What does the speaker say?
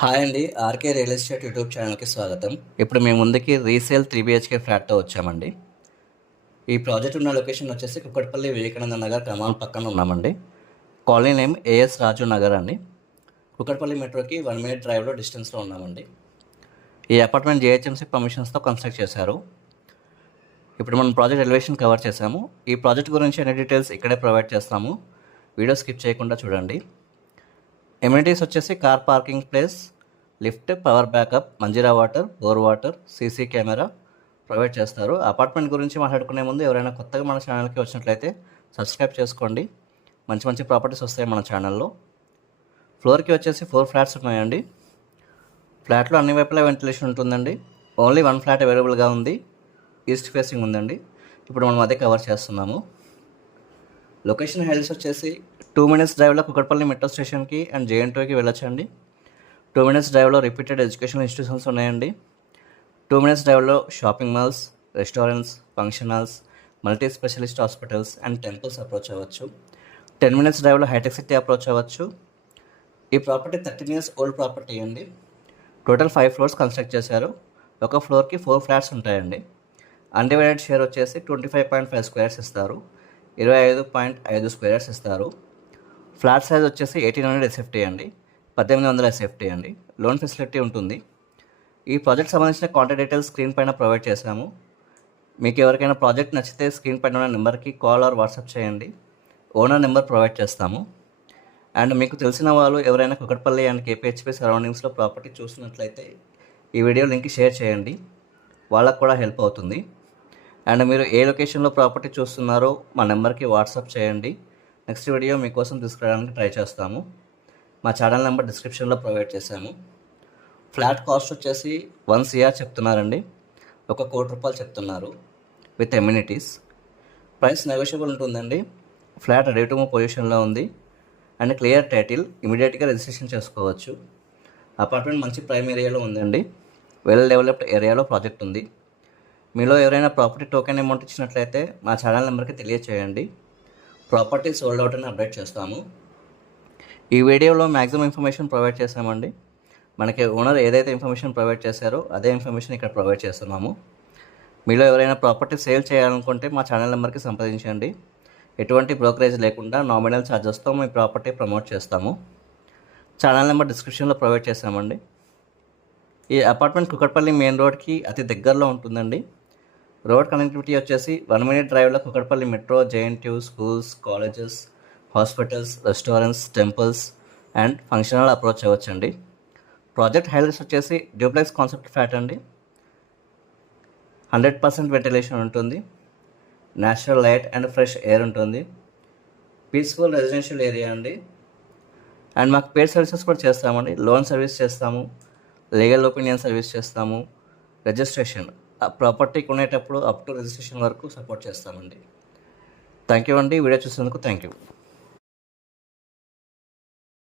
Hi అండి. RK real estate YouTube ఛానల్కి స్వాగతం. ఇప్పుడు మేము ముందుకి రీసేల్ 3 BHK ఫ్లాట్తో వచ్చామండి. ఈ ప్రాజెక్ట్ ఉన్న లొకేషన్ వచ్చేసి కుక్కట్పల్లి వివేకానంద నగర్ కమాన్ పక్కన ఉన్నామండి. కాలనీ నేమ్ ఏఎస్ రాజు నగర్ అండి. కుక్కట్పల్లి మెట్రోకి 1 minute డ్రైవ్లో డిస్టెన్స్లో ఉన్నామండి. ఈ అపార్ట్మెంట్ జిహెచ్ఎంసీ పర్మిషన్స్తో కన్స్ట్రక్ట్ చేశారు. ఇప్పుడు మనం ప్రాజెక్ట్ ఎలివేషన్ కవర్ చేసాము. ఈ ప్రాజెక్ట్ గురించి అన్ని డీటెయిల్స్ ఇక్కడే ప్రొవైడ్ చేస్తాము. వీడియో స్కిప్ చేయకుండా చూడండి. ఎమ్యూనిటీస్ వచ్చేసి car parking place, lift, power backup, Manjira water, bore water, CC camera provide చేస్తారు. అపార్ట్మెంట్ గురించి మాట్లాడుకునే ముందు ఎవరైనా కొత్తగా మన ఛానల్కి వచ్చినట్లయితే సబ్స్క్రైబ్ చేసుకోండి. మంచి మంచి ప్రాపర్టీస్ వస్తాయి మన ఛానల్లో. ఫ్లోర్కి వచ్చేసి 4 ఫ్లాట్స్ ఉన్నాయండి. ఫ్లాట్లో అన్ని వైపులా వెంటిలేషన్ ఉంటుందండి. ఓన్లీ 1 ఫ్లాట్ అవైలబుల్గా ఉంది. ఈస్ట్ ఫేసింగ్ ఉందండి. ఇప్పుడు మనం అదే కవర్ చేస్తున్నాము. లొకేషన్ హైల్స్ వచ్చేసి 2 minutes డ్రైవ్లో కుక్కట్పల్లి మెట్రో స్టేషన్కి అండ్ జేఎన్టీయూకి వెళ్ళొచ్చండి. 2 minutes డ్రైవ్లో రిపీటెడ్ ఎడ్యుకేషనల్ ఇన్స్టిట్యూషన్స్ ఉన్నాయండి. 2 minutes డ్రైవ్లో shopping malls, restaurants, function halls, multi specialist hospitals and temples approach అవ్వచ్చు. 10 minutes డ్రైవ్లో హైటెక్ సిటీ అప్రోచ్ అవ్వచ్చు. ఈ ప్రాపర్టీ 13 years ఓల్డ్ ప్రాపర్టీ అండి. టోటల్ 5 floors కన్స్ట్రక్ట్ చేశారు. ఒక ఫ్లోర్కి 4 ఫ్లాట్స్ ఉంటాయండి. అన్డివైడెడ్ షేర్ వచ్చేసి 25.5 squares ఇస్తారు. 25.5 squares ఇస్తారు. ఫ్లాట్ సైజ్ వచ్చేసి 1800 SFT అండి. 1800 SFT అండి. లోన్ ఫెసిలిటీ ఉంటుంది. ఈ ప్రాజెక్ట్ సంబంధించిన కాంటాక్ట్ డీటెయిల్స్ స్క్రీన్ పైన ప్రొవైడ్ చేశాము. మీకు ఎవరికైనా ప్రాజెక్ట్ నచ్చితే స్క్రీన్ పైన ఉన్న నెంబర్కి కాల్ ఆర్ వాట్సాప్ చేయండి. ఓనర్ నెంబర్ ప్రొవైడ్ చేస్తాము. అండ్ మీకు తెలిసిన వాళ్ళు ఎవరైనా కుక్కట్పల్లి అండ్ KPHP సరౌండింగ్స్లో ప్రాపర్టీ చూస్తున్నట్లయితే ఈ వీడియో లింక్ షేర్ చేయండి. వాళ్ళకు కూడా హెల్ప్ అవుతుంది. అండ్ మీరు ఏ లొకేషన్లో ప్రాపర్టీ చూస్తున్నారో మా నెంబర్కి వాట్సాప్ చేయండి. నెక్స్ట్ వీడియో మీకోసం తీసుకురావడానికి ట్రై చేస్తాము. మా ఛానల్ నెంబర్ డిస్క్రిప్షన్లో ప్రొవైడ్ చేశాము. ఫ్లాట్ కాస్ట్ వచ్చేసి 1 CR చెప్తున్నారండి. 1 కోటి రూపాయలు చెప్తున్నారు విత్ ఎమ్యూనిటీస్. ప్రైస్ నెగోషియబుల్ ఉంటుందండి. ఫ్లాట్ రెడీ టు మూవ్ పొజిషన్లో ఉంది అండ్ క్లియర్ టైటిల్, ఇమీడియట్గా రిజిస్ట్రేషన్ చేసుకోవచ్చు. అపార్ట్మెంట్ మంచి ప్రైమ్ ఏరియాలో ఉందండి. వెల్ డెవలప్డ్ ఏరియాలో ప్రాజెక్ట్ ఉంది. మీలో ఎవరైనా ప్రాపర్టీ టోకెన్ అమౌంట్ ఇచ్చినట్లయితే మా ఛానల్ నెంబర్కి తెలియచేయండి. ప్రాపర్టీ సోల్డ్ అవుట్ అని అప్డేట్ చేస్తాము. ఈ వీడియోలో మ్యాక్సిమం ఇన్ఫర్మేషన్ ప్రొవైడ్ చేసామండి. మనకి ఓనర్ ఏదైతే ఇన్ఫర్మేషన్ ప్రొవైడ్ చేశారో అదే ఇన్ఫర్మేషన్ ఇక్కడ ప్రొవైడ్ చేస్తున్నాము. మీలో ఎవరైనా ప్రాపర్టీ సేల్ చేయాలనుకుంటే మా ఛానల్ నెంబర్కి సంప్రదించండి. ఎటువంటి బ్రోకరేజ్ లేకుండా నామినల్ ఛార్జెస్తో మీ ప్రాపర్టీ ప్రమోట్ చేస్తాము. ఛానల్ నెంబర్ డిస్క్రిప్షన్లో ప్రొవైడ్ చేసామండి. ఈ అపార్ట్మెంట్ కుక్కట్పల్లి మెయిన్ రోడ్కి అతి దగ్గరలో ఉంటుందండి. రోడ్ కనెక్టివిటీ వచ్చేసి 1 minute డ్రైవ్లో Kukatpally metro, JNTU, schools, colleges, hospitals, restaurants, temples and function hall approach అవ్వచ్చండి. ప్రాజెక్ట్ హైలైట్స్ వచ్చేసి డ్యూప్లెక్స్ కాన్సెప్ట్ ఫ్లాట్ అండి. 100% వెంటిలేషన్ ఉంటుంది. Natural light and fresh air ఉంటుంది. పీస్ఫుల్ రెసిడెన్షియల్ ఏరియా అండి. అండ్ మాకు పేడ్ సర్వీసెస్ కూడా చేస్తామండి. లోన్ సర్వీస్ చేస్తాము, లీగల్ ఒపీనియన్ సర్వీస్ చేస్తాము, రిజిస్ట్రేషన్ ప్రాపర్టీ కొనేటప్పుడు అప్ టు రిజిస్ట్రేషన్ వరకు సపోర్ట్ చేస్తామండి. థ్యాంక్ యూ అండి. వీడియో చూసినందుకు థ్యాంక్ యూ.